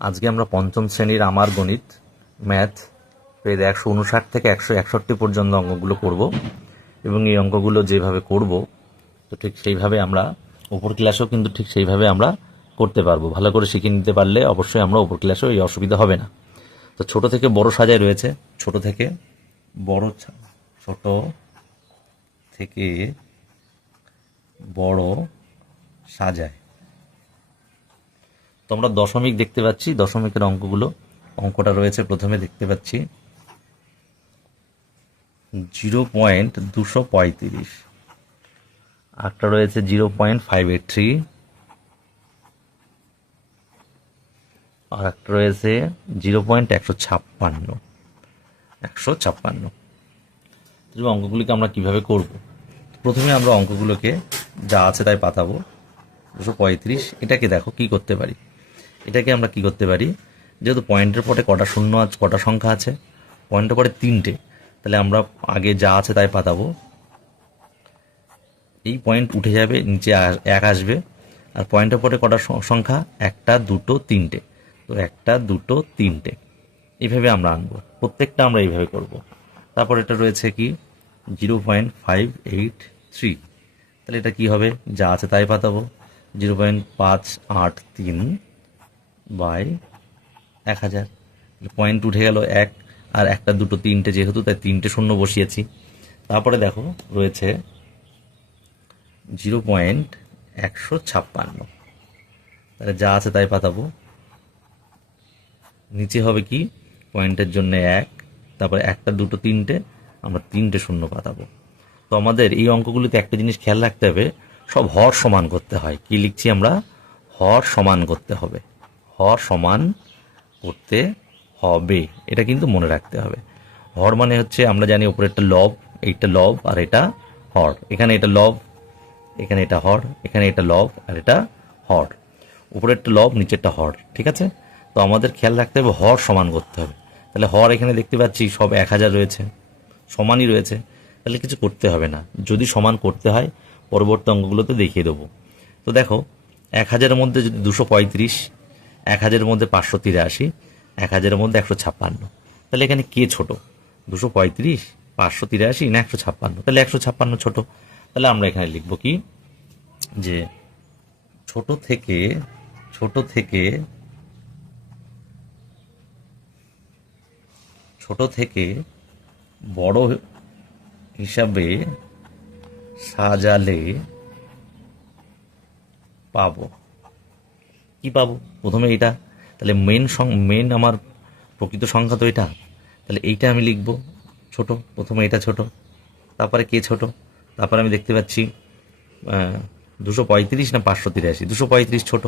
আজকে আমরা পঞ্চম শ্রেণীর আমার গণিত ম্যাথ পেজ 159 থেকে 161 পর্যন্ত অঙ্কগুলো করব এবং এই অঙ্কগুলো যেভাবে করব তো ঠিক সেইভাবে আমরা উপর ক্লাসেও কিন্তু ঠিক সেইভাবে আমরা করতে পারবো। ভালো করে শিখে নিতে পারলে অবশ্যই আমরা উপর ক্লাসেও এই অসুবিধা হবে না। তো ছোট থেকে বড় সাজায় রয়েছে, ছোট থেকে বড়, ছোট থেকে বড় সাজায়। তো আমরা দশমিক দেখতে পাচ্ছি, দশমিকের অঙ্কটা রয়েছে। প্রথমে দেখতে পাচ্ছি 0.235, একটা রয়েছে 0.583, আর একটা রয়েছে 0.156। অঙ্কগুলিকে আমরা কিভাবে করব? প্রথমে আমরা অঙ্কগুলোকে যা আছে তাই পাতাবো। 235, এটাকে দেখো কি করতে পারি। এটাকে আমরা কি করতে পারি, যেহেতু পয়েন্টের পরে কটা শূন্য আছে, কটা সংখ্যা আছে, পয়েন্টের পরে 3টে, তাহলে আমরা আগে যা আছে তাই পাতাবো। এই পয়েন্ট উঠে যাবে, নিচে 1 আসবে, আর পয়েন্টের পরে কটা সংখ্যা, 1, 2, 3টে, তো 1, 2, 3টে, এইভাবে আমরা আনবো। প্রত্যেকটা আমরা এইভাবে করব। তারপর এটা রয়েছে কি 0.583, তাহলে এটা কি হবে, যা আছে তাই পাতাবো। 0.583/1000, পয়েন্ট উঠে গেল 1, আর 1, 2, 3টে যেহেতু, তাই 3টে শূন্য বসিয়েছি। তারপরে দেখো রয়েছে 0.156, তাহলে যা আছে তাই পাতাবো। নিচে হবে কি, পয়েন্টের জন্য 1, তারপরে 1, 2, 3টে, আমরা 3টে শূন্য পাতাবো। তো আমাদের এই অঙ্কগুলিতে একটা জিনিস খেয়াল রাখতে হবে, সব হর সমান করতে হয়। কি লিখছি আমরা, হর সমান করতে হবে, হর সমান করতে হবে, এটা কিন্তু মনে রাখতে হবে। হর মানে হচ্ছে, আমরা জানি উপরে একটা লব, এইটা লব আর এটা হর, এখানে এটা লব, এখানে এটা হর, এখানে এটা লব আর এটা হর, উপরে একটা লব নিচে একটা হর, ঠিক আছে। তো আমাদের খেয়াল রাখতে হবে হর সমান করতে হবে। তাহলে হর এখানে দেখতে পাচ্ছি সব 1000 রয়েছে, সমানই রয়েছে, তাহলে কিছু করতে হবে না। যদি সমান করতে হয় পরবর্তী অঙ্কগুলোতে দেখিয়ে দেবো। তো দেখো 1000-এর মধ্যে যদি 235, 1000-এর মধ্যে 583, 1000-এর মধ্যে 156, তাহলে এখানে কে ছোট, 235, 583 না 156? তাহলে 156 ছোট। তাহলে আমরা এখানে লিখব কি, যে ছোট থেকে বড় হিসাবে সাজালে পাবো কি পাবো, প্রথমে এটা, তাহলে মেন আমার প্রকৃত সংখ্যা তো এটা, তাহলে এইটা আমি লিখব ছোট, প্রথমে এটা ছোট, তারপরে কে ছোট, তারপরে আমি দেখতে পাচ্ছি 235 না 583, 235 ছোট,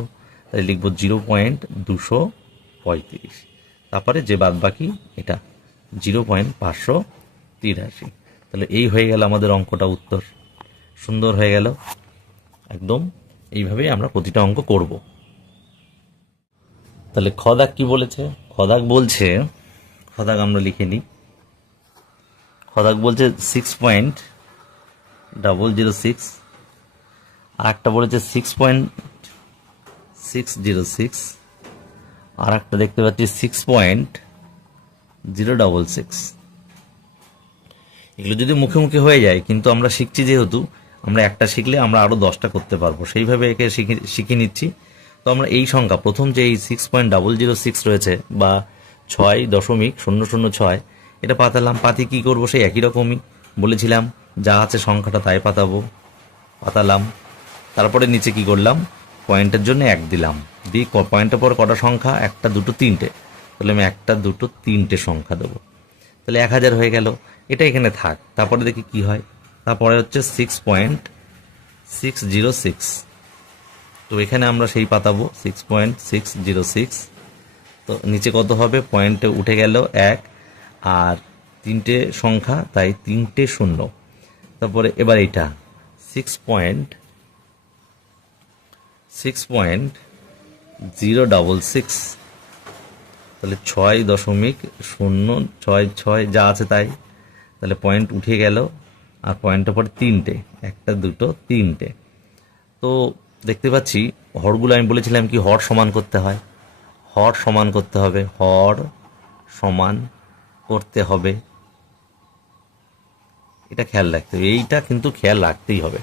তাহলে লিখব 0.235, তারপরে যে বাদ বাকি এটা 0.583। তাহলে এই হয়ে গেল আমাদের অঙ্কটা, উত্তর সুন্দর হয়ে গেল একদম। এইভাবেই আমরা প্রতিটা অঙ্ক করব। তাহলে খদাক কি বলেছে, খদাক বলছে, খদাক আমরা লিখে নিই। খদাক বলছে 6.006, আর একটা বলেছে 6.606, আর একটা দেখতে পাচ্ছি 6.066। এগুলো যদি মুখে মুখে হয়ে যায়, কিন্তু আমরা শিখছি যেহেতু, আমরা একটা শিখলে আমরা আরও 10টা করতে পারবো, সেইভাবে একে শিখে নিচ্ছি। তো আমরা এই সংখ্যা, প্রথম যে এই 6.006 রয়েছে বা 6.006, এটা পাতালাম। পাতি কি করব, সেই একই রকমই বলেছিলাম, যা আছে সংখ্যাটা তাই পাতালাম। তারপরে নিচে কি করলাম, পয়েন্টের জন্য 1 দিলাম, দিয়ে পয়েন্টের পর কটা সংখ্যা, 1, 2, 3টে, তাহলে আমি 1, 2, 3টে সংখ্যা দেবো। তাহলে 1000 হয়ে গেল, এটা এখানে থাক। তারপরে দেখি কি হয়, তারপরে হচ্ছে 6.606, তো এখানে আমরা সেই পাতাবো 6.606। তো নিচে কত হবে, পয়েন্টে উঠে গেল 1, আর 3টে সংখ্যা, তাই 3টে শূন্য। তারপরে এবার এটা 6.066, তাহলে 6.066 যা আছে তাই, তাহলে পয়েন্ট উঠে গেল, আর পয়েন্টের পর 3টে, 1, 2, 3টে। তো দেখতে পাচ্ছি হরগুলো আমি বলেছিলাম কি হর সমান করতে হয়, হর সমান করতে হবে, হর সমান করতে হবে, এটা খেয়াল রাখতে হবে, এইটা কিন্তু খেয়াল রাখতেই হবে।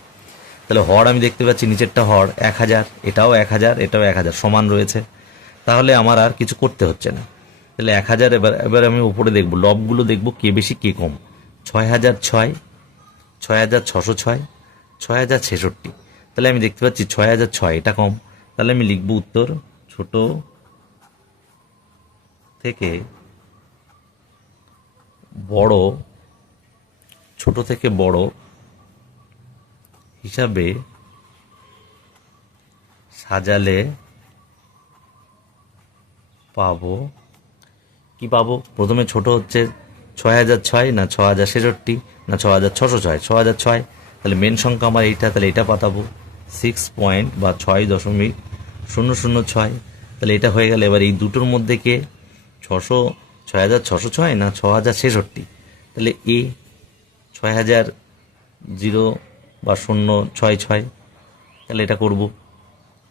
তাহলে হর আমি দেখতে পাচ্ছি নিচেরটা হর 1000, এটাও 1000, এটাও 1000 সমান রয়েছে, তাহলে আমার আর কিছু করতে হচ্ছে না। তাহলে 1000, এবার এবার আমি উপরে দেখব, লবগুলো দেখব কে বেশি কে কম। 6006, 6606, 6066। তাহলে আমি দেখতে পাচ্ছি 6006 এটা কম, তাহলে আমি লিখব উত্তর ছোট থেকে বড়, ছোট থেকে বড় হিসাবে সাজালে পাবো, কি পাবো? প্রথমে ছোট হচ্ছে 6006 না 6066 না 6606, 6006, তাহলে মেন সংখ্যা আমার এইটা, তাহলে এটা পাতাবো 6 বা 6.006, তাহলে এটা হয়ে গেল। এবার এই দুটোর মধ্যে কে 6606 না 6066, তাহলে এ 6000 বা 066, তাহলে এটা করব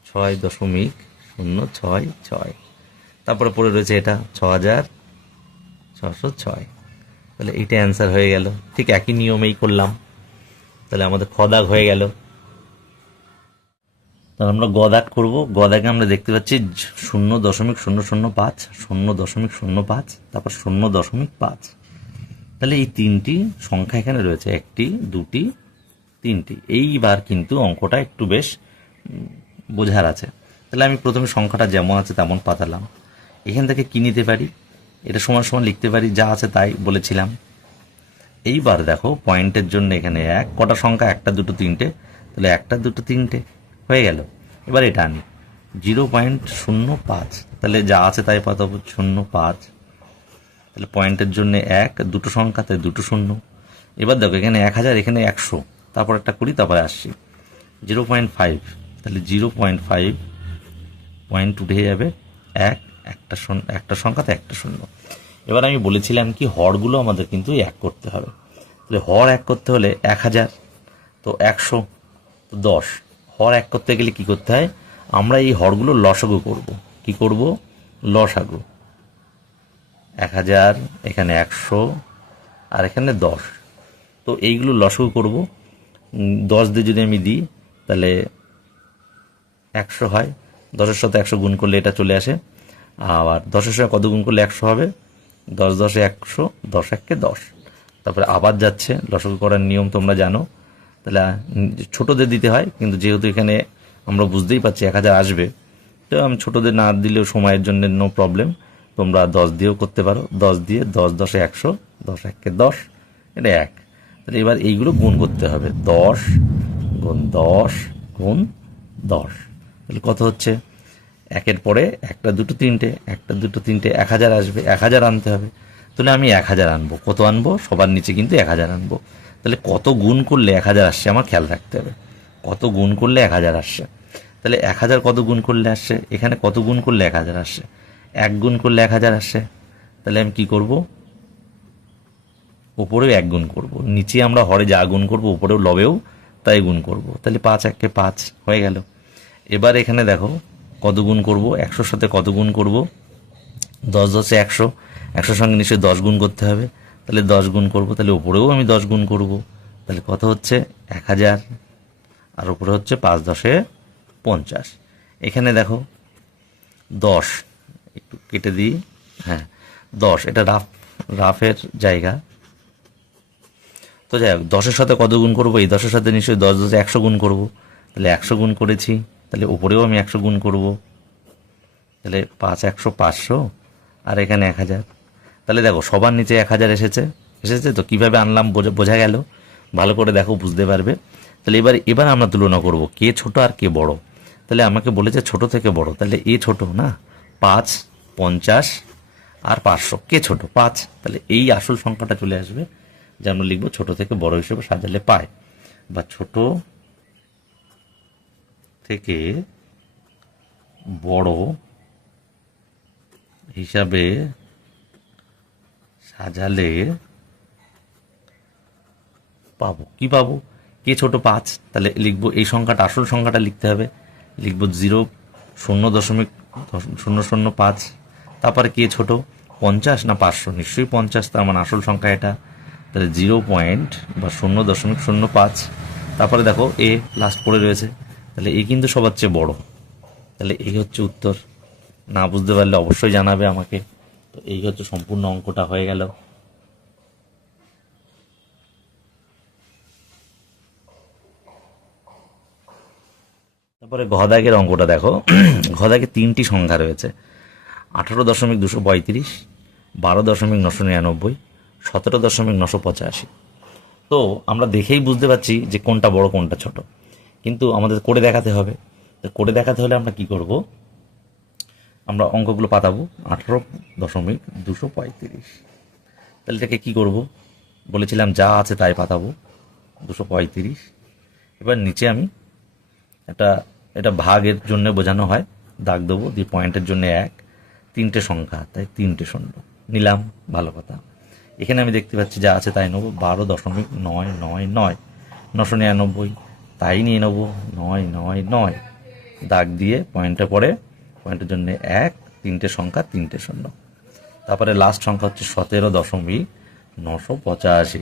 6.066, তারপরে পড়ে রয়েছে এটা 6606, তাহলে এইটা অ্যান্সার হয়ে গেল। ঠিক একই নিয়মেই করলাম, তাহলে আমাদের খ দাগ হয়ে গেল। তাহলে আমরা গ দাগ করবো। গ দাগে আমরা দেখতে পাচ্ছি 0.005, 0.05, তারপর 0.5। তাহলে এই তিনটি সংখ্যা এখানে রয়েছে, একটি, দুটি, তিনটি। এইবার কিন্তু অঙ্কটা একটু বেশ বোঝার আছে। তাহলে আমি প্রথমে সংখ্যাটা যেমন আছে তেমন পাতালাম। এখান থেকে কি নিতে পারি, এটা সমান সমান লিখতে পারি, যা আছে তাই বলেছিলাম। এইবার দেখো পয়েন্টের জন্য এখানে এক, কটা সংখ্যা, একটা, দুটো, তিনটে, তাহলে একটা, দুটো, তিনটে হয়ে গেল। এবার এটা আনি 0.05, তাহলে যা আছে তাই পাতাবো 05, তাহলে পয়েন্টের জন্য এক, দুটো সংখ্যা, তাই দুটো শূন্য। এবার দেখো এখানে 1000, এখানে 100, তারপর একটা করি, তারপরে আসছি 0.5, তাহলে 0.5 পয়েন্ট উঠে যাবে এক, একটা সংখ্যা, তো একটা শূন্য। এবার আমি বলেছিলাম কি হরগুলো আমাদের কিন্তু এক করতে হবে, তাহলে হর এক করতে হলে 1000, তো 100, তো 10। হর এক করতে গেলে কি করতে হয়, আমরা এই হরগুলো লসাগু করব। কি করব? লসাগু। 1000, এখানে 100, আর এখানে 10, তো এইগুলো লসাগু করব। 10 দিয়ে যদি আমি দিই তাহলে 100 হয়, 10-এর সাথে 100 গুণ করলে এটা চলে আসে। আবার 10-এর সাথে কত গুণ করলে 100 হবে? 10 10-এ 100, 10 1-কে 10, তারপরে আবার যাচ্ছে। লসাগু করার নিয়ম তোমরা জানো, তাহলে ছোটদের দিতে হয়, কিন্তু যেহেতু এখানে আমরা বুঝতেই পারছি 1000 আসবে, তো আমি ছোটদের না দিলেও সময়ের জন্য নো প্রবলেম, তোমরা 10 দিয়েও করতে পারো। 10 দিয়ে 10 10-এ 100, 10 1-কে 10, এটা 1। তাহলে এবার এইগুলো গুণ করতে হবে, 10 গুণ 10 গুণ 10, তাহলে কত হচ্ছে? একের পরে একটা, দুটো, তিনটে, একটা, দুটো, তিনটে, 1000 আসবে, 1000 আনতে হবে। তাহলে আমি 1000 আনবো। কত আনবো? সবার নিচে কিন্তু 1000 আনবো। তাহলে কত গুণ করলে 1000 আসছে আমার খেয়াল রাখতে হবে, কত গুণ করলে 1000 আসছে। তাহলে 1000 কত গুণ করলে আসছে, এখানে কত গুণ করলে 1000 আসছে, 1 গুণ করলে 1000 আসছে। তাহলে আমি কি করব? উপরেও 1 গুণ করব, নিচে আমরা হরে যা গুণ করব উপরেও লবেও তাই গুণ করব। তাহলে 5 1-কে 5 হয়ে গেল। এবার এখানে দেখো কত গুণ করব, 100-র সাথে কত গুণ করব? 10 10-এ 100, 100-র সঙ্গে নিশ্চয়ই 10 গুণ করতে হবে, তাহলে 10 গুণ করব। তাহলে উপরেও আমি 10 গুণ করব, তাহলে কত হচ্ছে? 1000, আর উপরে হচ্ছে 5 10-এ 50। এখানে দেখো 10, একটু কেটে দিই, হ্যাঁ 10, এটা রাফের জায়গা। তো যাই হোক, 10-এর সাথে কত গুণ করবো? এই 10-এর সাথে নিশ্চয়ই 10 10-এ 100 গুণ করব, তাহলে 100 গুণ করেছি, তাহলে উপরেও আমি 100 গুণ করব, তাহলে 5 100 500, আর এখানে 1000। তাহলে দেখো সবার নিচে 1000 এসেছে, তো কিভাবে আনলাম বোঝা গেল, ভালো করে দেখো বুঝতে পারবে। তাহলে এবার আমরা তুলনা করব কে ছোট আর কে বড়। তাহলে আমাকে বলেছে ছোট থেকে বড়, তাহলে এ ছোট না, 5 50 আর 500, কে ছোট? 5, তাহলে এই আসল সংখ্যাটা চলে আসবে, যে আমরা লিখবো ছোট থেকে বড় হিসেবে সাজালে পায়, বা ছোট থেকে বড় হিসাবে সাজালে পাবো। কি পাবো? কে ছোট? 5, তাহলে লিখবো এই সংখ্যাটা, আসল সংখ্যাটা লিখতে হবে, লিখবো 0.5 005, তারপরে কে ছোট 50 না 500, নিশ্চয়ই 50, তার মানে আসল সংখ্যা এটা। তাহলে 0.0.05, তারপরে দেখো এ লাস্ট পড়ে রয়েছে, তাহলে এ কিন্তু সবার চেয়ে বড়, তাহলে এই হচ্ছে উত্তর। না বুঝতে পারলে অবশ্যই জানাবে আমাকে। তো এই হচ্ছে সম্পূর্ণ অঙ্কটা হয়ে গেল। তারপরে ঘদাগের অঙ্কটা দেখো। ঘদাগে 3টি সংখ্যা রয়েছে, 18.235, 12.999, 17.985। তো আমরা দেখেই বুঝতে পারছি যে কোনটা বড় কোনটা ছোট, কিন্তু আমাদের করে দেখাতে হবে। তো করে দেখাতে হলে আমরা কি করব, আমরা অঙ্কগুলো পাতাবো। 18.235, তাহলে এটাকে কী করব, বলেছিলাম যা আছে তাই পাতাবো, 235। এবার নিচে আমি এটা ভাগের জন্য বোঝানো হয়, দাগ দেবো, দিয়ে পয়েন্টের জন্য 1, 3টে সংখ্যা, তাই 3টে শূন্য নিলাম, ভালো কথা। এখানে আমি দেখতে পাচ্ছি যা আছে তাই নেবো, 12.999, 999, তাই নিয়ে নেবো, 999, দাগ দিয়ে পয়েন্টে পড়ে, পয়েন্টের জন্য 1, 3টে সংখ্যা, 3টে শূন্য। তারপরে লাস্ট সংখ্যা হচ্ছে 17.985,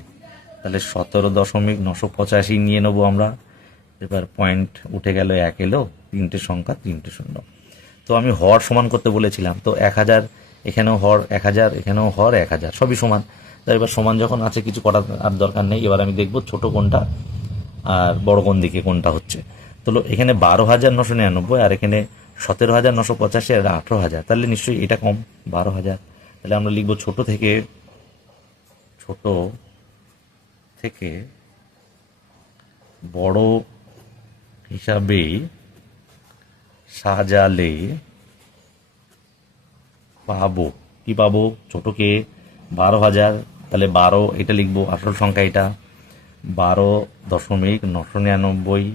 তাহলে 17.985 নিয়ে নেবো আমরা। এবার পয়েন্ট উঠে গেল, 1 এলো, 3টে সংখ্যা, 3টে শূন্য। তো আমি হর সমান করতে বলেছিলাম, তো 1000 এখানেও হর, 1000 এখানেও হর, 1000 সবই সমান। তো এবার সমান যখন আছে কিছু করার আর দরকার নেই। এবার আমি দেখব ছোট কোনটা আর বড় কোন দিকে কোনটা হচ্ছে। তো এখানে 12,999 আর এখানে 17,985 আর 18,000, তাহলে নিশ্চয়ই এটা কম, 12,000। তাহলে আমরা লিখব ছোট থেকে বড় হিসাবে সাজালে পাবো, কি পাবো, ছোটকে 12,000, তাহলে 12 এটা লিখবো, আসল সংখ্যা এটা 12.999।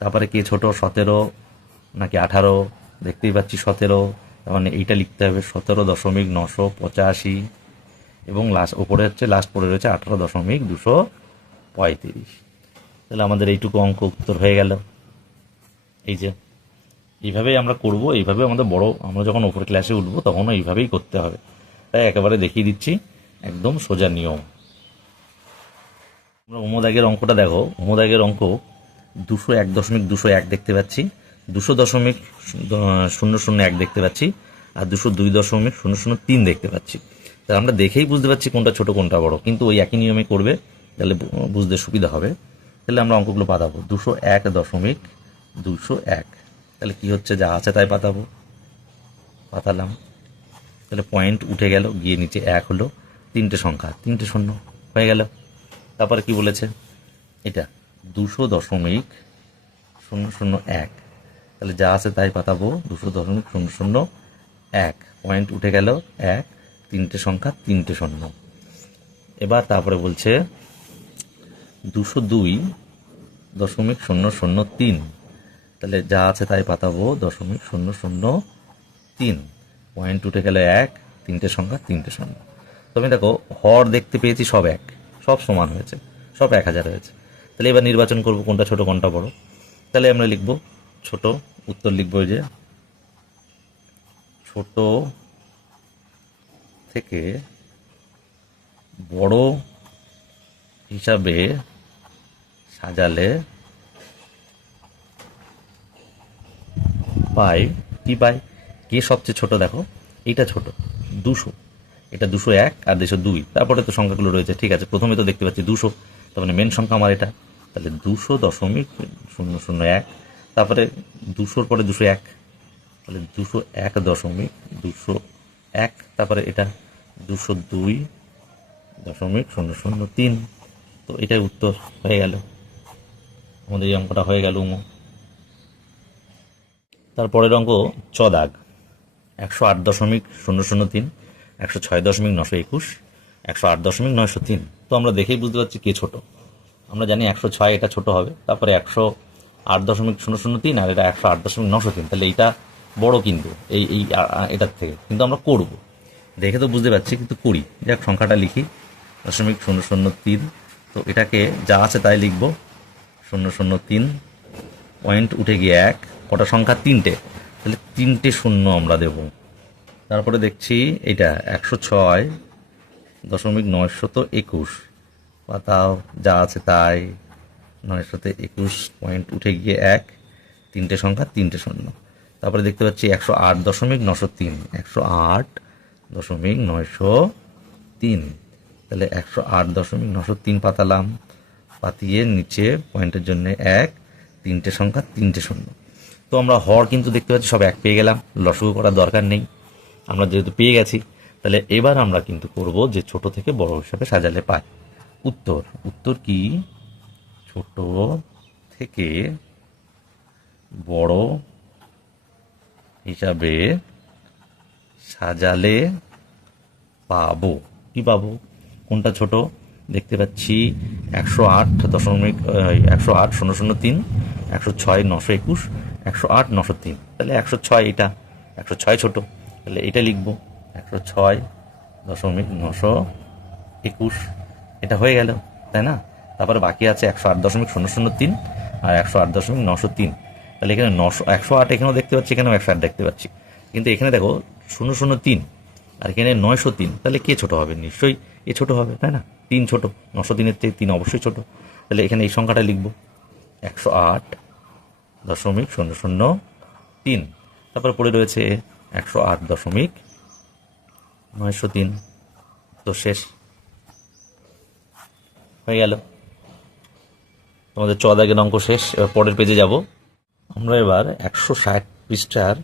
তারপরে কে ছোট, 17 নাকি 18, দেখতেই পাচ্ছি 17, তার মানে এইটা লিখতে হবে 17.985, এবং লাস্ট ওপরে হচ্ছে লাস্ট পড়ে রয়েছে 18.235। তাহলে আমাদের এইটুকু অঙ্ক উত্তর হয়ে গেল। এই যে এইভাবেই আমরা করব, এইভাবে আমাদের আমরা যখন ওপর ক্লাসে উঠবো তখনও এইভাবেই করতে হবে। তাই একেবারে দেখিয়ে দিচ্ছি, একদম সোজা নিয়ম। আমরা হোমোদাগের অঙ্কটা দেখো। হোমোদাগের অঙ্ক 201.201 দেখতে পাচ্ছি, 200.001 দেখতে পাচ্ছি, আর 202.003 দেখতে পাচ্ছি। তাহলে আমরা দেখেই বুঝতে পারছি কোনটা ছোট কোনটা বড়, কিন্তু ওই একই নিয়মে করবে, তাহলে বুঝতে সুবিধা হবে। তাহলে আমরা অঙ্কগুলো পাতাবো, 201.201, তাহলে কি হচ্ছে, যা আছে তাই পাতালাম। তাহলে পয়েন্ট উঠে গেল, গিয়ে নিচে 1 হলো, 3টে সংখ্যা, 3টে শূন্য হয়ে গেল। তারপরে কি বলেছে, এটা 200.001, তাহলে যা আছে তাই পাতাবো, 200.001, পয়েন্ট উঠে গেল 1, 3টে সংখ্যা, 3টে শূন্য। এবার তারপরে বলছে 202.003, তাহলে যা আছে তাই পাতাবো, 0.003, পয়েন্ট উঠে গেল 1, 3টে সংখ্যা, 3টে শূন্য। তুমি দেখো হর দেখতে পেয়েছি সব এক, সব সমান হয়েছে, সব 1000 হয়েছে। তাহলে এবার নির্বাচন করব কোনটা ছোট কোনটা বড়। তাহলে আমরা লিখব ছোট, উত্তর লিখবো যে ছোট থেকে বড় হিসাবে সাজালে কি পাই, কে সবচেয়ে ছোট, দেখো এইটা ছোট, 200, এটা 201 আর 202, তারপরে তো সংখ্যাগুলো রয়েছে, ঠিক আছে। প্রথমে তো দেখতে পাচ্ছি 200, তার মানে মেন সংখ্যা আমার এটা, তাহলে 200.001, তারপরে 200-র পরে 201, তাহলে 201.201, তারপরে এটা 202.003। তো এটাই উত্তর হয়ে গেল, আমাদের এই অঙ্কটা হয়ে গেল। তারপরের অঙ্ক চদাগ 108.003, 106.921, 108.903। তো আমরা দেখেই বুঝতে পারছি কে ছোট। আমরা জানি 106 এটা ছোট হবে, তারপরে 108.003 আর এটা 108.903, তাহলে এইটা বড়, কিন্তু এটার থেকে, কিন্তু আমরা করব, দেখে তো বুঝতে পারছি, কিন্তু করি। যাক, সংখ্যাটা লিখি 0.003, তো এটাকে যা আছে তাই লিখব, 003, পয়েন্ট উঠে গিয়ে 1, কটা সংখ্যা, 3টে, তাহলে 3টে শূন্য আমরা দেব। তারপরে দেখছি এটা 106.921 পাতাও, যা আছে তাই, 921 পয়েন্ট উঠে গিয়ে 1, 3টে সংখ্যা 3টে শূন্য। তারপরে দেখতে পাচ্ছি 108.903, 108.903, তাহলে 108.903 পাতালাম, পাতিয়ে নিচে পয়েন্টের জন্য 1, 3টে সংখ্যা 3টে শূন্য। তো আমরা হর কিন্তু দেখতে পাচ্ছি সব 1 পেয়ে গেলাম, লসাগু করার দরকার নেই, আমরা যেহেতু পেয়ে গেছি। তাহলে এবার আমরা কিন্তু করব যে ছোট থেকে বড় হিসাবে সাজালে পাই। উত্তর কি? ছোট থেকে বড় হিসাবে সাজালে পাবো। কি পাবো? কোনটা ছোট? দেখতে পাচ্ছি 108.003, 106.921, 108.903, তাহলে 106 এটা, 106 ছোট, তাহলে এটা লিখবো 106.921, এটা হয়ে গেল, তাই না? তারপরে বাকি আছে 108.003 আর 108.903, তাহলে এখানে 108 এখানেও দেখতে পাচ্ছি, এখানেও 108 দেখতে পাচ্ছি, কিন্তু এখানে দেখো 003 আর এখানে 903, তাহলে কে ছোট হবে? নিশ্চয়ই এ ছোট হবে, তাই না? 3 ছোট, 903-এর থেকে 3 অবশ্যই ছোট, তাহলে এখানে এই সংখ্যাটা লিখবো 108.003। তারপরে পড়ে রয়েছে 108.903, তো শেষ হয়ে গেল, তোমাদের 14 দাগের অঙ্ক শেষ। এবার পরের পেজে যাব আমরা। এবার 160 পৃষ্ঠার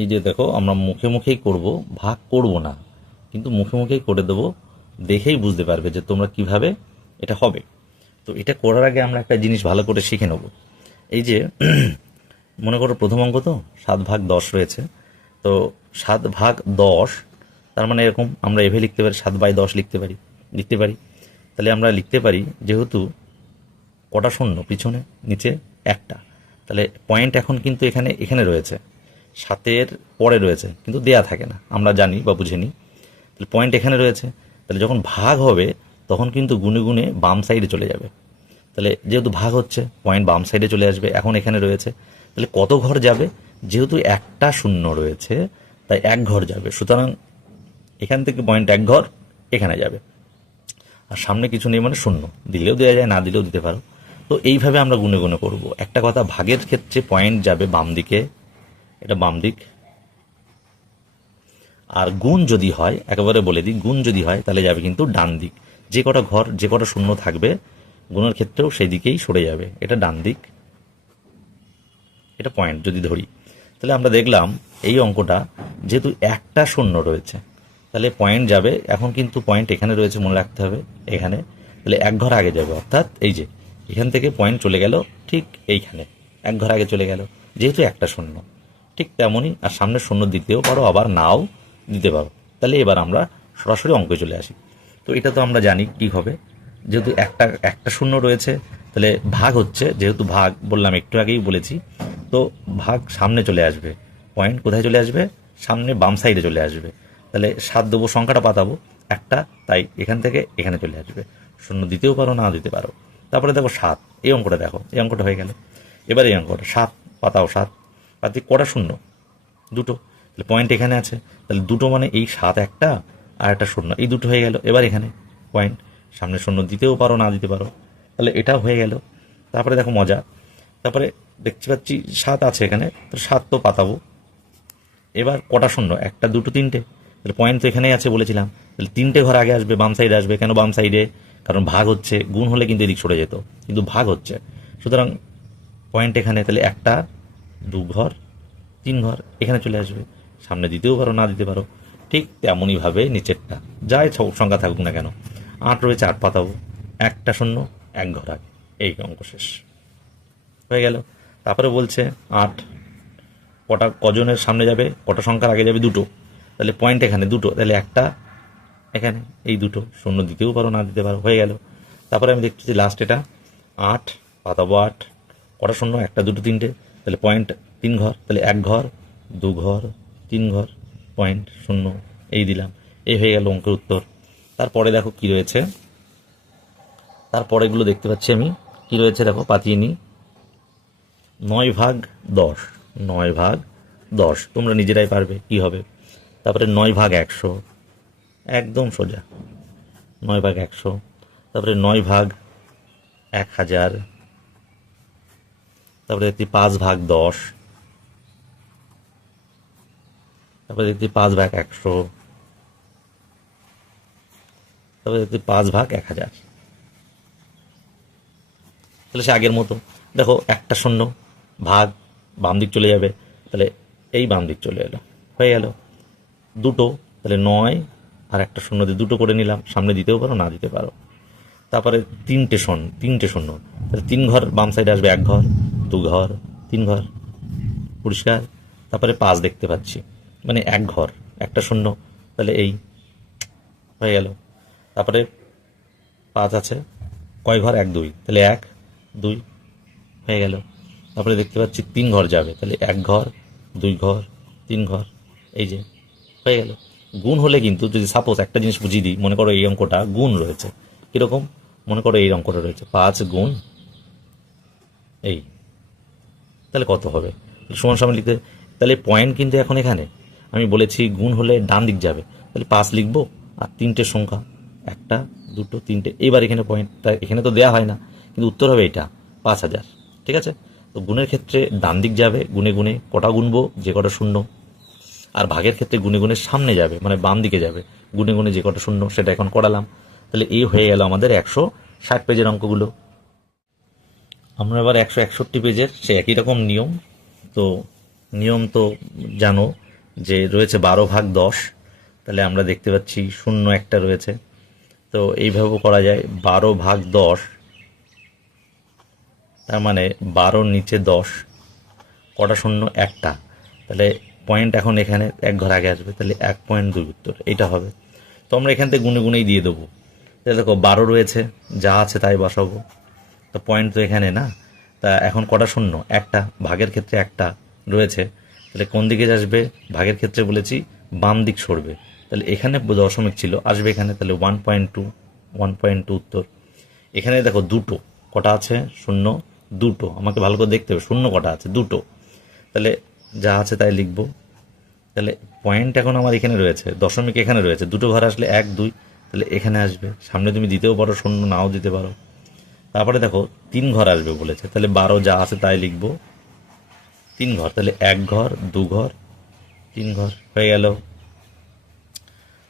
এই যে দেখো, আমরা মুখে মুখেই করব, ভাগ করব না, কিন্তু মুখে মুখেই করে দেবো, দেখেই বুঝতে পারবে যে তোমরা কিভাবে এটা হবে। তো এটা করার আগে আমরা একটা জিনিস ভালো করে শিখে নেব। এই যে মনে করো প্রথম অঙ্ক তো 7/10 রয়েছে, তো 7/10, তার মানে এরকম আমরা এভাবে লিখতে পারি, 7/10 লিখতে পারি। তাহলে আমরা লিখতে পারি, যেহেতু কটা শূন্য পিছনে নিচে একটা, তাহলে পয়েন্ট এখন কিন্তু এখানে রয়েছে, 7-এর পরে রয়েছে, কিন্তু দেয়া থাকে না, আমরা জানি বা বুঝে নিই। তাহলে পয়েন্ট এখানে রয়েছে, তাহলে যখন ভাগ হবে তখন কিন্তু গুনে গুনে বাম সাইডে চলে যাবে। তাহলে যেহেতু ভাগ হচ্ছে, পয়েন্ট বাম সাইডে চলে আসবে, এখন এখানে রয়েছে, তাহলে কত ঘর যাবে? যেহেতু একটা শূন্য রয়েছে তাই 1 ঘর যাবে, সুতরাং এখান থেকে পয়েন্ট 1 ঘর এখানে যাবে, আর সামনে কিছু নেই মানে শূন্য, দিলেও দেওয়া যায়, না দিলেও দিতে পারো। তো এইভাবে আমরা গুনে গুনে করবো। একটা কথা, ভাগের ক্ষেত্রে পয়েন্ট যাবে বাম দিকে, এটা বাম দিক, আর গুণ যদি হয়, একেবারে বলে দিই, গুণ যদি হয় তাহলে যাবে কিন্তু ডান দিক। যে কটা ঘর, যে কটা শূন্য থাকবে গুণের ক্ষেত্রেও সেই দিকেই সরে যাবে, এটা ডান দিক, এটা পয়েন্ট যদি ধরি। তাহলে আমরা দেখলাম এই অঙ্কটা যেহেতু একটা শূন্য রয়েছে, তাহলে পয়েন্ট যাবে, এখন কিন্তু পয়েন্ট এখানে রয়েছে, মনে রাখতে হবে এখানে, তাহলে 1 ঘর আগে যাবে, অর্থাৎ এই যে এখান থেকে পয়েন্ট চলে গেল ঠিক এইখানে, 1 ঘর আগে চলে গেল, যেহেতু একটা শূন্য। ঠিক তেমনই, আর সামনে শূন্য দিতেও পারো, আবার নাও দিতে পারো। তাহলে এবার আমরা সরাসরি অঙ্কে চলে আসি। তো এটা তো আমরা জানি কি হবে, যেহেতু একটা শূন্য রয়েছে, তাহলে ভাগ হচ্ছে, যেহেতু ভাগ বললাম, একটু আগেই বলেছি, তো ভাগ সামনে চলে আসবে, পয়েন্ট কোথায় চলে আসবে? সামনে বাম সাইডে চলে আসবে। তাহলে 7 দেবো, সংখ্যাটা পাতাবো একটা, তাই এখান থেকে এখানে চলে আসবে, শূন্য দিতেও পারো, না দিতে পারো। তারপরে দেখো 7, এই অঙ্কটা দেখো, এই অঙ্কটা হয়ে গেল। এবার এই অঙ্কটা 7 পাতাও, 7 পাতি কটা শূন্য? 2টো, তাহলে পয়েন্ট এখানে আছে, তাহলে 2টো মানে এই 7 একটা আর একটা শূন্য, এই 2টো হয়ে গেল। এবার এখানে পয়েন্ট, সামনে শূন্য দিতেও পারো, না দিতে পারো, তাহলে এটাও হয়ে গেল। তারপরে দেখো মজা, তারপরে দেখতে পাচ্ছি 7 আছে এখানে, তো 7 তো পাতাবো। এবার কটা শূন্য? 1, 2, 3টে, তাহলে পয়েন্ট তো এখানেই আছে বলেছিলাম, তাহলে 3টে ঘর আগে আসবে, বাম সাইডে আসবে। কেন বাম সাইডে? কারণ ভাগ হচ্ছে, গুণ হলে কিন্তু এদিক সরে যেত, কিন্তু ভাগ হচ্ছে, সুতরাং পয়েন্ট এখানে, তাহলে 1, 2 ঘর, 3 ঘর এখানে চলে আসবে, সামনে দিতেও পারো, না দিতে পারো। ঠিক তেমনইভাবে নিচেরটা যাই সংখ্যা থাকুক না কেন, 8 রয়েছে, 8 পাতাবো, একটা শূন্য 1 ঘর আগে, এই অঙ্ক শেষ হয়ে গেল। তারপরে বলছে 8 কজনের সামনে যাবে, কটা সংখ্যার আগে যাবে? 2টো, তাহলে পয়েন্ট এখানে 2টো, তাহলে একটা এখানে, এই 2টো শূন্য দিতেও পারো, না দিতে পারো, হয়ে গেল। তারপরে আমি দেখতেছি লাস্ট এটা 8 পাতাবো, 8 কটা শূন্য? 1, 2, 3টে, তাহলে পয়েন্ট 3 ঘর, তাহলে 1 ঘর, 2 ঘর, 3 ঘর, পয়েন্ট শূন্য, এই দিলাম, এই হয়ে গেল অঙ্কের উত্তর। তারপরে দেখো কি রয়েছে, তারপরেগুলো দেখতে পাচ্ছি আমি কি রয়েছে, দেখো পাতিয়ে নিই। 9/10, 9/10 10, তোমরা নিজেরাই পারবে কি হবে। তারপরে 9 ভাগ 100, একদম সোজা 9 ভাগ 100। তারপরে 9 ভাগ 1000, তারপরে দেখছি 5 ভাগ 10, তারপরে দেখছি 5 ভাগ 100, তারপরে দেখছি 5 ভাগ 1000। তাহলে সে আগের মতো দেখো, একটা শূন্য ভাগ বাম দিক চলে যাবে, তাহলে এই বাম দিক চলে এলো, হয়ে গেল দুটো। তাহলে 9 আর একটা শূন্য দিয়ে দুটো করে নিলাম, সামনে দিতেও পারো না দিতে পারো। তারপরে তিনটে শূন্য, তাহলে 3 ঘর বাম সাইডে আসবে, 1 ঘর 2 ঘর 3 ঘর, পরিষ্কার। তারপরে 5 দেখতে পাচ্ছি, মানে 1 ঘর একটা শূন্য, তাহলে এই হয়ে গেল। তারপরে 5 আছে, কয় ঘর, 1 2, তাহলে 1 2 হয়ে গেল। তারপরে দেখতে পাচ্ছি 3 ঘর যাবে, তাহলে 1 ঘর 2 ঘর 3 ঘর, এই যে হয়ে গেল। গুণ হলে কিন্তু, যদি সাপোজ একটা জিনিস বুঝিয়ে দিই, মনে করো এই অঙ্কটা গুণ রয়েছে, কীরকম, মনে করো এই অঙ্কটা রয়েছে 5 গুণ এই, তাহলে কত হবে, সমান সমান লিখতে। তাহলে পয়েন্ট কিন্তু এখন এখানে আমি বলেছি গুণ হলে ডান দিক যাবে, তাহলে 5 লিখবো, আর 3টে সংখ্যা 1 2 3টে, এবার এখানে পয়েন্টটা এখানে তো দেওয়া হয় না, কিন্তু উত্তর হবে এটা 5000। ঠিক আছে, তো গুণের ক্ষেত্রে ডান দিক যাবে, গুণে গুণে কটা গুনবো, যে কটা শূন্য। আর ভাগের ক্ষেত্রে গুণে গুণে সামনে যাবে, মানে বাম দিকে যাবে, গুণে গুণে যে কটা শূন্য সেটা এখন করালাম। তাহলে এই হয়ে গেল আমাদের 160 পেজের অঙ্কগুলো। আমরা এবার 161 পেজের সে একই রকম নিয়ম। তো নিয়ম তো জানো যে রয়েছে 12 ভাগ 10, তাহলে আমরা দেখতে পাচ্ছি শূন্য একটা রয়েছে, তো এইভাবেও করা যায় 12 ভাগ 10, তার মানে 12 নিচে 10, কটা শূন্য, একটা, তাহলে পয়েন্ট এখন এখানে 1 ঘর আগে আসবে, তাহলে 1.2 উত্তর এইটা হবে। তো আমরা এখান থেকে গুনে গুনেই দিয়ে দেবো। তাহলে দেখো 12 রয়েছে, যা আছে তাই বসাবো, তো পয়েন্ট তো এখানে না, তা এখন কটা শূন্য, একটা, ভাগের ক্ষেত্রে একটা রয়েছে, তাহলে কোন দিকে আসবে, ভাগের ক্ষেত্রে বলেছি বাম দিক সরবে, তাহলে এখানে দশমিক ছিল, আসবে এখানে, তাহলে 1.2 উত্তর। এখানে দেখো দুটো, কটা আছে, শূন্য দুটো, আমাকে ভালো করে দেখতে হবে শূন্য কটা আছে, দুটো, তাহলে যা আছে তাই লিখবো। তাহলে পয়েন্ট এখন আমার এখানে রয়েছে, দশমিক এখানে রয়েছে, দুটো ঘর আসলে 1 2, তাহলে এখানে আসবে, সামনে তুমি দিতেও পারো শূন্য, নাও দিতে পারো। তারপরে দেখো 3 ঘর আসবে বলেছে, তাহলে 12 যা আছে তাই লিখবো, 3 ঘর, তাহলে 1 ঘর 2 ঘর 3 ঘর হয়ে গেল।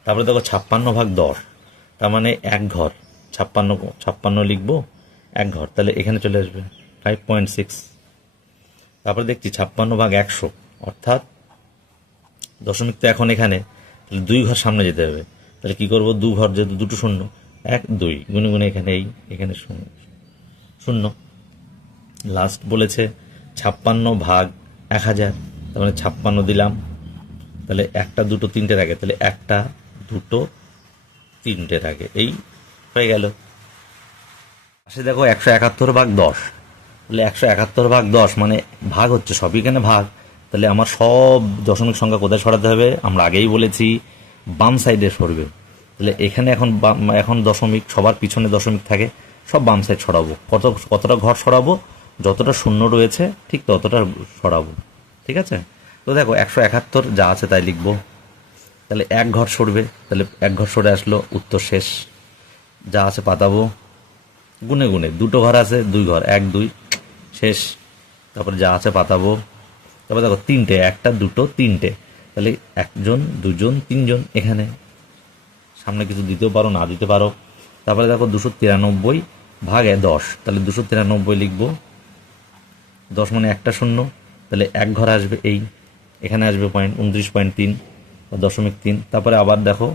তারপরে দেখো 56 ভাগ 10, তার মানে 1 ঘর, 56 লিখবো, 1 ঘর, তাহলে এখানে চলে আসবে 5.6। তারপরে দেখছি 56 ভাগ 100, অর্থাৎ দশমিক তো এখন এখানে, তাহলে 2 ঘর সামনে যেতে হবে, তাহলে কি করব, 2 ঘর যেহেতু দুটো শূন্য, 1 2 গুনে গুনে এখানে এখানে শূন্য শূন্য। লাস্ট বলেছে 56 ভাগ 1000, তার মানে 56 দিলাম, তাহলে 1 2 3টে আগে, তাহলে 1 2 3টে আগে, এই হয়ে গেল। আসে দেখো 171 ভাগ 10, তাহলে 171 ভাগ 10 মানে ভাগ হচ্ছে সবই এখানে ভাগ, তাহলে আমার সব দশমিক সংখ্যা কোথায় সরাতে হবে, আমরা আগেই বলেছি বাম সাইডে সরবে, তাহলে এখানে এখন দশমিক, সবার পিছনে দশমিক থাকে, সব বাম সাইড সরাবো, কতটা ঘর সরাবো, যতটা শূন্য রয়েছে ঠিক ততটা সরাবো। ঠিক আছে, তো দেখো 171 যা আছে তাই লিখবো, তাহলে 1 ঘর সরবে, তাহলে 1 ঘর সরে আসলো, উত্তর শেষ, যা আছে পাতাবো, গুনে গুনে দুটো ঘর আছে, 2 ঘর 1 2 শেষ, তারপরে যা আছে পাতাবো। তারপরে দেখো 3টে, 1 2 3টে, তাহলে 1 জন 2 জন 3 জন, এখানে সামনে কিছু দিতেও পারো না দিতে পারো। তারপরে দেখো 293 ভাগ 10, তাহলে 293 লিখবো, 10 মানে একটা শূন্য, তাহলে 1 ঘর আসবে, এই এখানে আসবে পয়েন্ট 29.3 বা 0.3। তারপরে আবার দেখো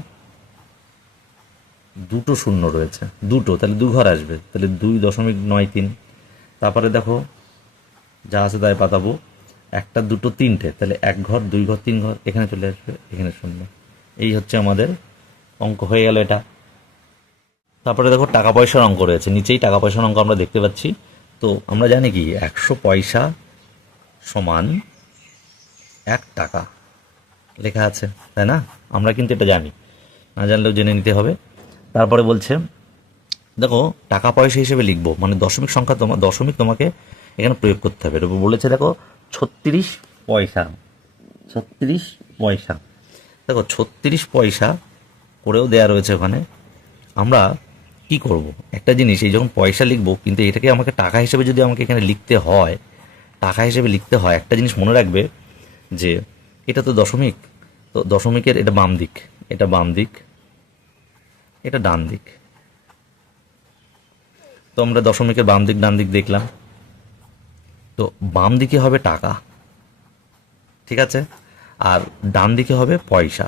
দুটো শূন্য রয়েছে, দুটো, তাহলে 2 ঘর আসবে, তাহলে 2.93। তারপরে দেখো যা আছে তাই পাতাবো, 1 2 3টে, তাহলে 1 ঘর 2 ঘর 3 ঘর, এখানে চলে আসবে, এখানে শূন্য। এই হচ্ছে আমাদের অঙ্ক, হয়ে গেল এটা। তারপরে দেখো টাকা পয়সার অঙ্ক রয়েছে, নিচেই টাকা পয়সার অঙ্ক আমরা দেখতে পাচ্ছি। তো আমরা জানি কি 100 পয়সা সমান 1 টাকা লেখা আছে, তাই না, আমরা কিন্তু এটা জানি, না জানলেও জেনে নিতে হবে। তারপরে বলছে দেখো টাকা পয়সা হিসেবে লিখবো, মানে দশমিক সংখ্যা দশমিক তোমাকে এখানে প্রয়োগ করতে হবে। এটা বলেছে দেখো 36 পয়সা, 36 পয়সা। দেখো 36 পয়সা করেও দেয়া রয়েছে ওখানে। আমরা কি করব, একটা জিনিস, এই যখন পয়সা লিখবো, কিন্তু এটাকে আমাকে টাকা হিসেবে যদি আমাকে এখানে লিখতে হয়, টাকা হিসেবে লিখতে হয়, একটা জিনিস মনে রাখবে যে এটা তো দশমিক, তো দশমিকের এটা বাম দিক, এটা বাম দিক, এটা ডান দিক। তো আমরা দশমিকের বাম দিক ডান দিক দেখলাম, তো বাম দিকে হবে টাকা, ঠিক আছে, আর ডান দিকে হবে পয়সা,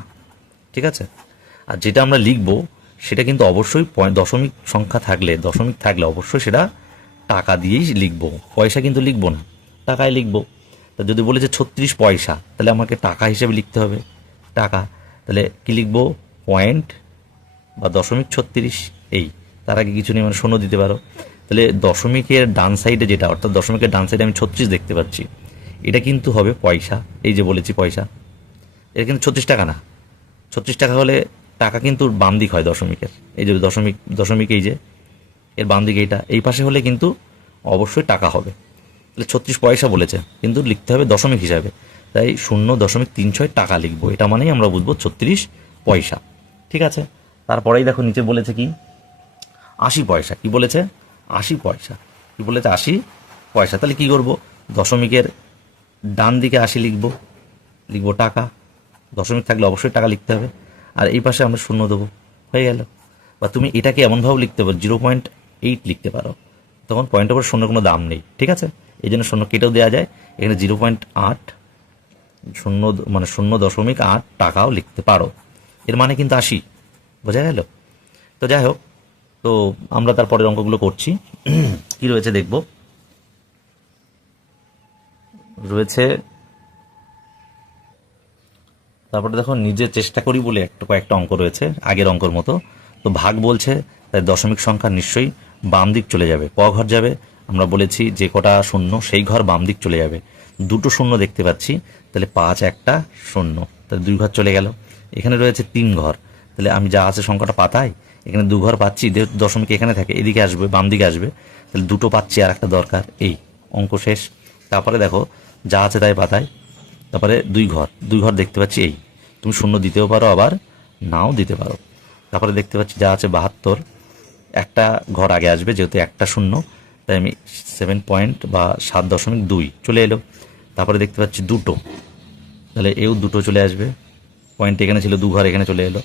ঠিক আছে। আর যেটা আমরা লিখবো সেটা কিন্তু অবশ্যই দশমিক সংখ্যা থাকলে, দশমিক থাকলে অবশ্যই সেটা টাকা দিয়েই লিখবো, পয়সা কিন্তু লিখবো না, টাকায় লিখবো। তা যদি বলে যে 36 পয়সা, তাহলে আমাকে টাকা হিসেবে লিখতে হবে টাকা। তাহলে কি লিখবো, পয়েন্ট বা দশমিক 36, এই, তার আগে কিছু নেই, মানে শূন্য দিতে পারো। তাহলে দশমিকের ডান সাইডে যেটা, অর্থাৎ দশমিকের ডান সাইডে আমি 36 দেখতে পাচ্ছি, এটা কিন্তু হবে পয়সা। এই যে বলেছি পয়সা, এটা কিন্তু 36 টাকা না। 36 টাকা হলে টাকা কিন্তু বাম দিক হয় দশমিকের, এই যে দশমিক, দশমিক এই যে এর বাম দিকে এইটা, এই পাশে হলে কিন্তু অবশ্যই টাকা হবে। তাহলে 36 পয়সা বলেছে, কিন্তু লিখতে হবে দশমিক হিসাবে, তাই 0.36 টাকা লিখবো, এটা মানেই আমরা বুঝবো 36 পয়সা, ঠিক আছে। তারপরেই দেখো নিচে বলেছে কি 80 পয়সা, কি বলেছে 80 পয়সা, কি বলেছে 80 পয়সা। তাহলে কি করব, দশমিকের ডান দিকে 80 লিখবো, লিখবো টাকা, দশমিক থাকলে অবশ্যই টাকা লিখতে হবে, আর এই পাশে আমরা শূন্য দেবো, হয়ে গেল। বা তুমি এটাকে এমনভাবে লিখতে পারো 0.8 লিখতে পারো, তখন পয়েন্টের উপর শূন্য কোনো দাম নেই, ঠিক আছে, এই জন্য শূন্য কেটেও দেওয়া যায়। এখানে 0.8 শূন্য, মানে 0.8 টাকাও লিখতে পারো, এর মানে কিন্তু 80, বোঝা গেল। তো যাই হোক, তো আমরা তারপরের অঙ্কগুলো করছি। কি রয়েছে দেখব, রয়েছে তারপরে দেখো নিজে চেষ্টা করি বলে কয়েকটা অঙ্ক রয়েছে আগের অঙ্কর মতো। তো ভাগ বলছে, তাই দশমিক সংখ্যা নিশ্চয়ই বাম দিক চলে যাবে, ক ঘর যাবে, আমরা বলেছি যে কটা শূন্য সেই ঘর বাম দিক চলে যাবে। দুটো শূন্য দেখতে পাচ্ছি, তাহলে 5 একটা শূন্য, তাহলে 2 ঘর চলে গেল। এখানে রয়েছে 3 ঘর, তাহলে আমি যা আছে সংখ্যাটা পাতাই, এখানে 2 ঘর পাচ্ছি, দশমিক এখানে থাকে, এদিকে আসবে, বাম দিকে আসবে, তাহলে দুটো পাচ্ছি, আর একটা দরকার, এই অঙ্ক শেষ। তারপরে দেখো যা আছে তাই পাতায়, তারপরে 2 ঘর দেখতে পাচ্ছি, এই তুমি শূন্য দিতেও পারো আবার নাও দিতে পারো। তারপরে দেখতে পাচ্ছি যা আছে 72, একটা ঘর আগে আসবে, যেহেতু একটা শূন্য, তাই আমি 7.2 চলে এলো। তারপরে দেখতে পাচ্ছি 2, তাহলে এও 2 চলে আসবে, পয়েন্ট এখানে ছিল, 2 ঘর এখানে চলে এলো,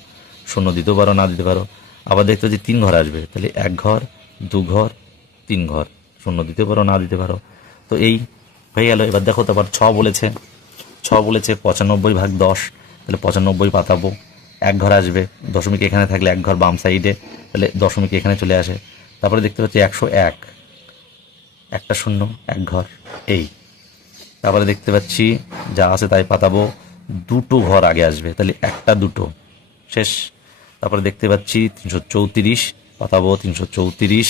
শূন্য দিতেও পারো না দিতে পারো। আবার দেখতে পাচ্ছি 3 ঘর আসবে, তাহলে 1 ঘর 2 ঘর 3 ঘর, শূন্য দিতে পারো না দিতে পারো। তো এই হয়ে গেল। এবার দেখো তারপর 6 বলেছে, 95/10, তাহলে 95 পাতাবো, 1 ঘর আসবে, দশমিক এখানে থাকলে 1 ঘর বাম সাইডে, তাহলে দশমিক এখানে চলে আসে। তারপরে দেখতে পাচ্ছি 101, একটা শূন্য 1 ঘর, এই। তারপরে দেখতে পাচ্ছি যা আছে তাই পাতাবো, 2 ঘর আগে আসবে, তাহলে 1টা 2 শেষ। তারপরে দেখতে পাচ্ছি 334 পাতাবো, 334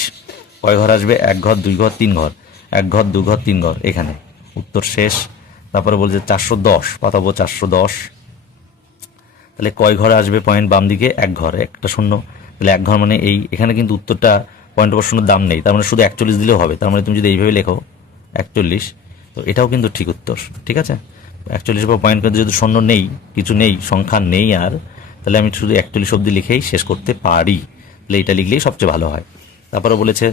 কয় ঘর আসবে, 1 ঘর 2 ঘর 3 ঘর, 1 ঘর 2 ঘর 3 ঘর, এখানে উত্তর শেষ। তারপরে বলছে 410 পাতাবো, 410, তাহলে কয় ঘরে আসবে, পয়েন্ট বাম দিকে 1 ঘর, একটা শূন্য, তাহলে 1 ঘর মানে এই, এখানে কিন্তু উত্তরটা পয়েন্ট ওপর শূন্য দাম নেই, তার মানে শুধু 41 দিলেও হবে, তার মানে তুমি যদি এইভাবে লেখো 41, তো এটাও কিন্তু ঠিক উত্তর, ঠিক আছে। 41 পর পয়েন্ট কিন্তু যদি শূন্য নেই, কিছু নেই, সংখ্যা নেই আর, তাহলে আমি শুধু 41 অবধি লিখেই শেষ করতে পারি, তাহলে এটা লিখলেই সবচেয়ে ভালো হয়। তারপরে বলেছে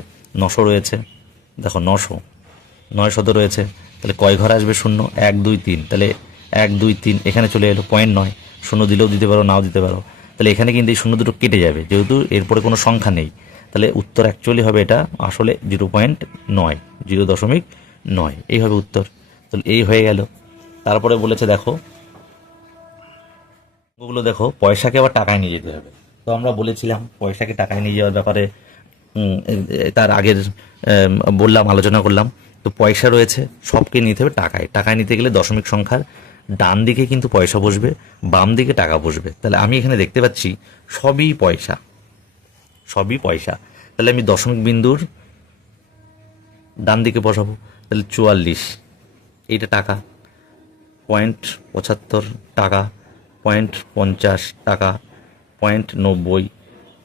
900 রয়েছে, দেখো 900 রয়েছে, তাহলে কয় ঘর আসবে শূন্য, 1 2 3, তাহলে 1 2 3 এখানে চলে এলো, পয়েন্ট 9, শূন্য দিলেও দিতে পারো নাও দিতে পারো, তাহলে এখানে কিন্তু এই শূন্য দুটো কেটে যাবে, যেহেতু এরপরে কোনো সংখ্যা নেই, তাহলে উত্তর অ্যাকচুয়ালি হবে এটা আসলে 0.9, 0.9, এই হবে উত্তর। তাহলে এই হয়ে গেল। তারপরে বলেছে দেখো ওগুলো দেখো, পয়সাকে আবার টাকায় নিয়ে যেতে হবে। তো আমরা বলেছিলাম পয়সাকে টাকায় নিয়ে যাওয়ার ব্যাপারে, তার আগের বললাম, আলোচনা করলাম। তো পয়সা রয়েছে, সবকে নিতে হবে টাকায়, টাকায় নিতে গেলে দশমিক সংখ্যার ডান দিকে কিন্তু পয়সা বসবে, বাম দিকে টাকা বসবে। তাহলে আমি এখানে দেখতে পাচ্ছি সবই পয়সা, সবই পয়সা, তাহলে আমি দশমিক বিন্দুর ডান দিকে বসাবো, তাহলে 44, এইটা টাকা, 0.75 টাকা, 0.50 টাকা, 0.90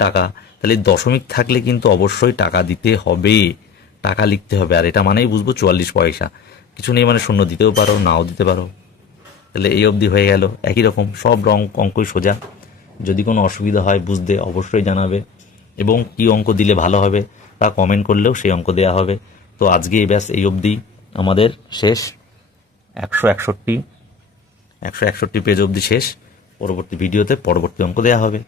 টাকা। তাহলে দশমিক থাকলে কিন্তু অবশ্যই টাকা দিতে হবে, টাকা লিখতে হবে, আর এটা মানেই বুঝবো 44 পয়সা, কিছু নেই মানে শূন্য দিতেও পারো নাও দিতে পারো। তাহলে এই অবধি হয়ে গেল। একই রকম সব অঙ্কই সোজা। যদি কোনো অসুবিধা হয় বুঝতে অবশ্যই জানাবে, এবং কি অঙ্ক দিলে ভালো হবে তা কমেন্ট করলেও সেই অঙ্ক দেওয়া হবে। তো আজকে ব্যাস এই অবধি আমাদের শেষ। 161 পেজ অবধি শেষ। পরবর্তী ভিডিওতে পরবর্তী অঙ্ক দেওয়া হবে।